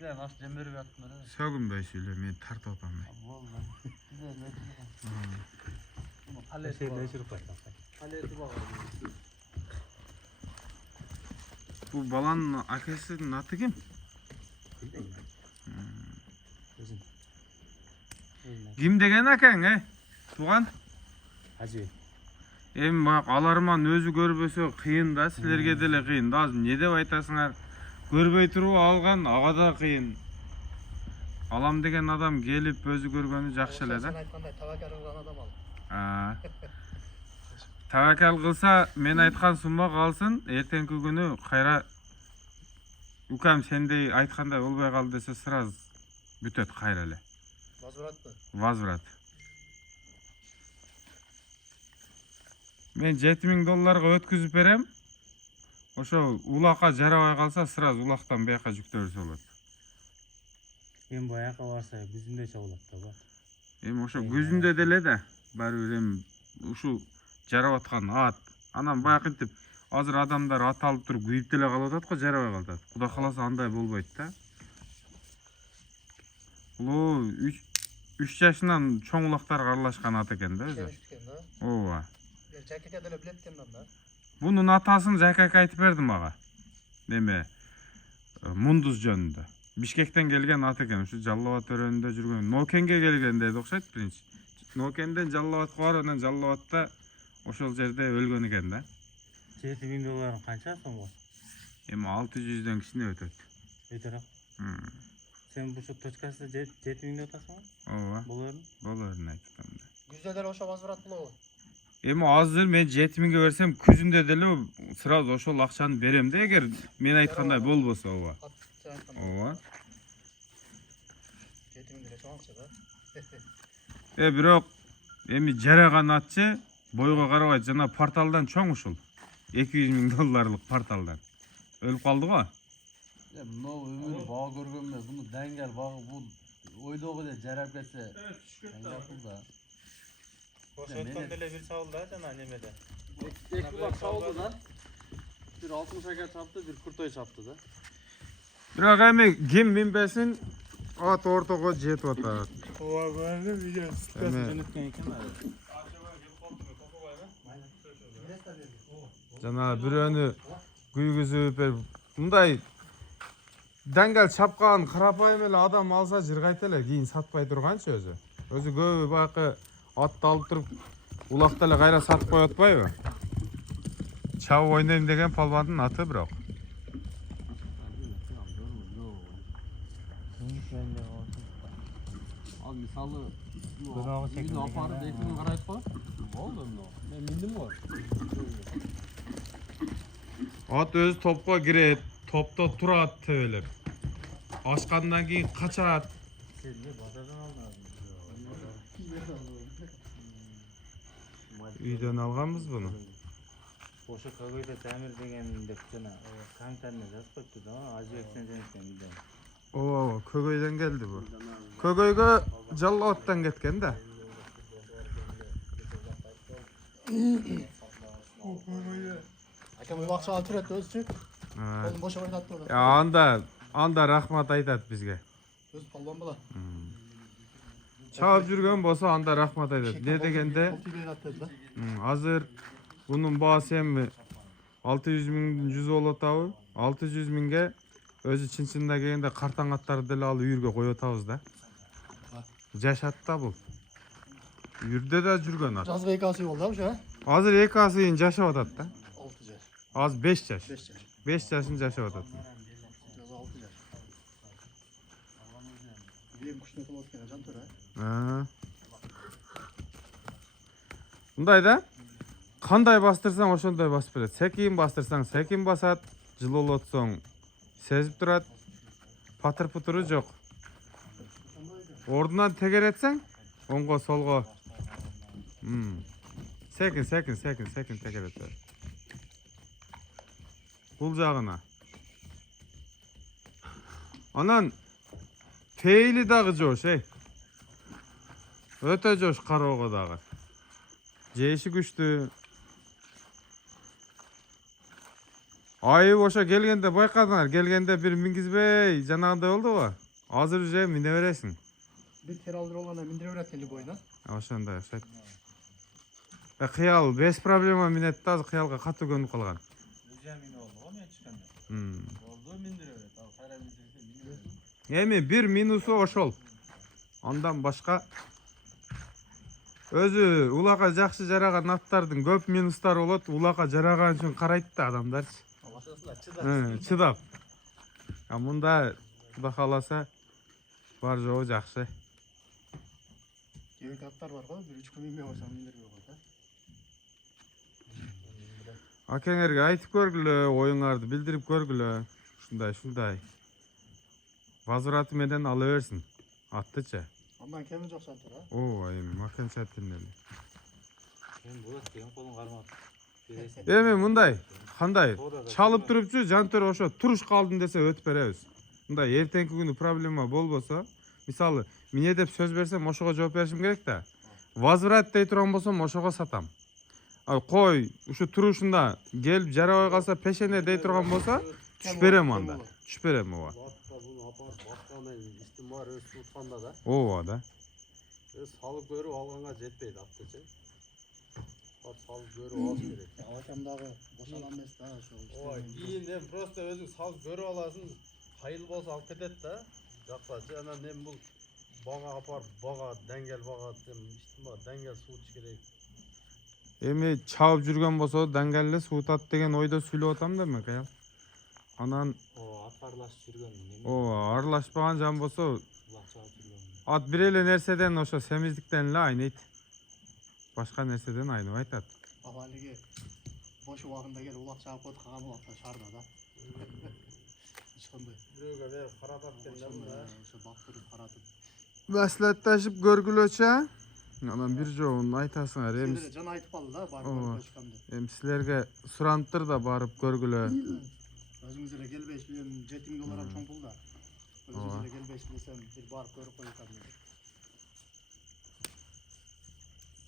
Bekle nasıl demiri yaptım ben. Sog'inbay söyle, men tartib o'taman. Vallahi. Güzel ne diyeyim. Ama paleti Şey var. değiştirip koydum. Paleti var. Bu balanın akasının atı kim? Bilmiyorum. Özüm. Kim degan akang, he? Tuğan? Hacı. Эми бак аларман өзү көрбөсө кыйын да, силерге деле кыйын да. Азыр эмне деп айтасыңар? Көрбөй туруп алган, ага да кыйын. Алам деген адам келип өзү көргөнү жакшы эле да. Sen aytқандай tavakkal qilgan adam al. Тавакал кылса, мен айткан сумма калсын, эртеңки күнү кайра укам сендей айткандай болбой калды десе сразу бүтөт кайра эле. Возвратты. Возврат. Мен $7000 өткүзүп берем. Ошо улакка жарабай калса, сразу улактан бияка жүктөп берсе болот. Эми баягы барса күзүндө болот да ба. Эми ошо көзүндө деле да, баары бир эми ушу жарап аткан ат. Анан баягынтип азыр адамдар ат алып туруп күйүп деле калып атат го, жарабай калып атат. Кудай кааласа андай болбойт да. Бул 3 жашынан чоң улактарга аралашкан ат экен да өзү. Ооба. Жакака деле билет экен да. Бунун атасын Жакака айтып берди мага. Неме? Мундуз жөнүндө. Бишкектен келген ат экен, ушу Жалал Абад өрөөнүндө жүргөн. Нокенге келген деди окшойт биринчи. Нокенден Жалал Абадка барып, анан Жалал Абадта ошол жерде өлгөн экен да. $7000 канча сомго? Эми 600дөн кичине өтөт. Өтөрөк. Sen bu şu точкасы $7000 атасың? Ооба. Болорун айттым. Күздө деле ошо возврат болобу? Эми азыр мен 7000ге берсем, күзүндө деле сразу ошол акчаны берем да, эгер мен айткандай болбосо, ооба. Ооба. 7000 деле чоң акча да. Бирок эми жараган атчы бойго карабайт, жана порталдан чоң ушул. $200,000 порталдан. Өлүп калды го. Мынау өмүрү баа көргөн эмес. Буну деңгел багы бул ойдогу эле жарап кетсе. Да. Ошондон деле бир сабыл да жана немеде. Эки булак сабылды да. Бир 60 ага чапты, бир куртой чапты да. Бирок эми ким минбесин ат ортого жетип атат. Ооба, баары видео сыткасы жөнөткөн экен азыр. Жана бирөөнү күйгүзүп берип, мындай даңгал чапкан карапайым эле адам алса жыргайт эле, кийин сатпай турганчы өзү. Өзү көбү баягы атты алып туруп улакта эле кайра сатып коюп атпайбы? Чабып ойнойм деген палбандын аты бирок. Ал мисалы Бирок үйдүн апарып экинин карайт го. Болду эмне? Мен миндим го. Ат өзү топко кирет, топто турат тебелеп. Ашкандан кийин качат. Үйдөн алганбыз буну. Ошо Көгөйдө Тамир деген деп жана комментарийне жазып коюпту да, Ажыбектен жөнөткөн видео. Ооба, Көгөйдөн келди бу. Көгөйгө Жалал Абадтан кеткен да. Акам убакча алып жүрөт өзүчү. Колун бошоп айтат да. Анда рахмат айтат бизге. Өз палван бала. Чабып жүргөн болсо анда рахмат айтат. Эмне дегенде азыр бунун баасы эми 600,000 жүз болуп атабы? 600,000ге өзү чын-чынында келгенде картаң аттарды деле алып үйүргө коюп атабыз да. Жашат да бул. Үйүрдө да жүргөн ат. Жазгы 2 асы болду ошо. Азыр 2 асы жашап атат да. 6 жаш. Азыр 5 жаш. 5 жаш. 5 жашын жашап атат. Жазгы 6 жаш. Бем кушта болот экен жан тура. Мындай да. Кандай бастырсаң ошондой басып берет. Секин бастырсаң секин басат, жылуулатсаң сезип турат. Патыр-путуру жок. Ордунан тегеретсең, оңго солго. Секин тегерет. Бул жагына. Анан пейли дагы жош, Өтө жош кароого дагы. Жейиши күчтүү. Ayıp oşa gelgende baykadılar. Gelgende bir mingizbey janagınday boldu. Azыр уже mine beresin. Bir kere aldır olana mindire öğretmeli boyuna. Ошондой окшойт. Кыял без проблема минет да кыялга катуу көнүп калган. Өзү мини болду го мен чыкканда. Oldu mindire öyle. Al kayra mindirse mindire öyle. Эми бир минусу ошол. Андан башка өзү улакка жакшы жараган аттардын көп минустары болот. Улакка жараган үчүн карайт да адамдарчы. Ошосуна чыдап. Чыдап. Мында Кудай кааласа бар жогу жакшы. Yeni katlar var falan. Bir 3 gün inmeye başladım mindire yok orada. Акеңерге айтып көргүлө, оюңарды билдирип көргүлө. Ушундай. Возвраты менен ала берсин. Аттычы. Ondan kemin çok santur ha. Ооба, эми макем сатынын. Мен болот деген колун кармап бересиң. Эми мындай, кандай? Чалып турупчу, жантөр ошо туруш калдым десе өтүп беребиз. Мындай эртеңки күнү проблема болбосо, мисалы, міне деп сөз берсем, ошого жооп беришим керек да. Возврат дей турган болсом, ошого сатам. Ал кой, ушу турушунда келип жарабай калса, пешене дей турган болсо, түшүп берем анда. Түшүп берем ооба. Batta bunu apar bakkana istim var öz tutanda da. Ооба да. Öz salıp görüp alganga jetpeydi aptaçı. Salıp görüp alış gerek. Akşamдағы boşalan mes daha şu işte. Oy, iyi nem prosta özün salıp görüp alasın. Hayıl bolsa alıp ketet da. Jaksaçı ana nem bul baga apar baga dengel baga dem istim var dengel su iç gerek. Эми чабып жүргөн болсо, даңгелле суутат деген ойдо сүйлөп атам да мен каял. Анан, Атарлашып жүргөн неме? ооба, аралашпаган жан болсо, Улак чаап жүргөн. ат бир эле нерседен ошо семиздиктен эле айнейт. Башка нерседен айныбай атат. Avaligi boş uağında gel ulak çağıp ot kalan ulakta şarda da. Çıkındı. Biroga ver karatat dendem da. Şu baktırıp karatıp. Маслатташып көргүлөчү. Анан бир жолун айтасыңар. Kendine can aytıp aldı da bari Aa. böyle çıkandı. Эми силерге суранттыр да барып көргүлө. Özünüzle gel 5 milyon $7 çoğun pul da. Özünüzle gel 5 milyon bir barıp görüp koyup